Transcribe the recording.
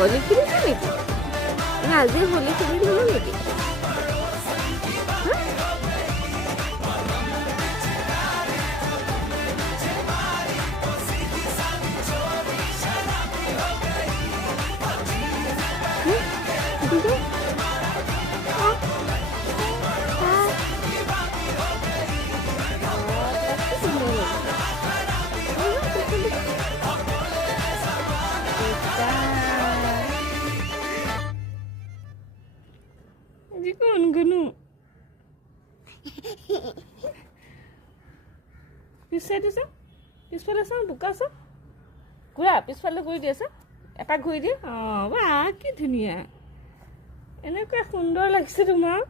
হোলি খেলিছে নেকি? আজি হোলি খেলি দিলো নেকি? কোন গুনু পিছাইটো চা, পিছফালে চাওঁ বোকা চা, ঘূৰা পিছফালে ঘূৰি দিয়ে চা, এপাক ঘূৰি দিয়ে। অঁ বা কি ধুনীয়া, এনেকুৱা সুন্দৰ লাগিছে তোমাৰ।